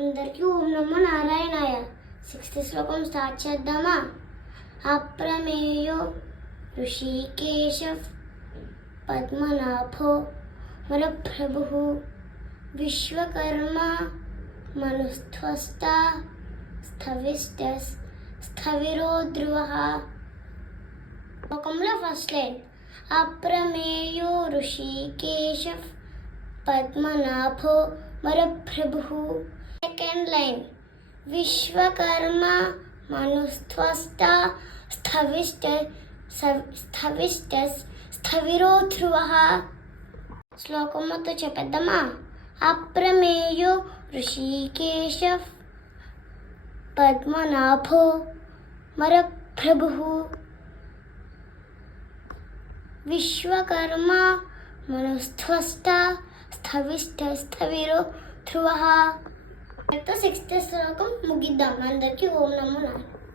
అందరికీ ఓం నమో నారాయణాయ. 6th శ్లోకం స్టార్ట్ చేద్దామా? అప్రమేయో ఋషికేశ పద్మనాభో వరప్రభు విశ్వకర్మ మనుస్త్వస్త స్థవిష్టస్ స్థవిరో ధ్రువః. శ్లోకంలో ఫస్ట్ లైన్ అప్రమేయో ఋషికేశ పద్మనాభో వరప్రభు. సెకండ్ లైన్ విశ్వకర్మ మనుస్త్వస్త స్థవిష్టస్ స్థవిరో ధ్రువః. శ్లోకం మొత్తం చెప్పేద్దామా? అప్రమేయో ఋషికేశ పద్మనాభో వరప్రభు విశ్వకర్మ మనుస్త్వస్త స్థవిరో ధ్రువః. 6th శ్లోకం ముగిద్దాం. అందరికీ ఓం నమో నారాయణ.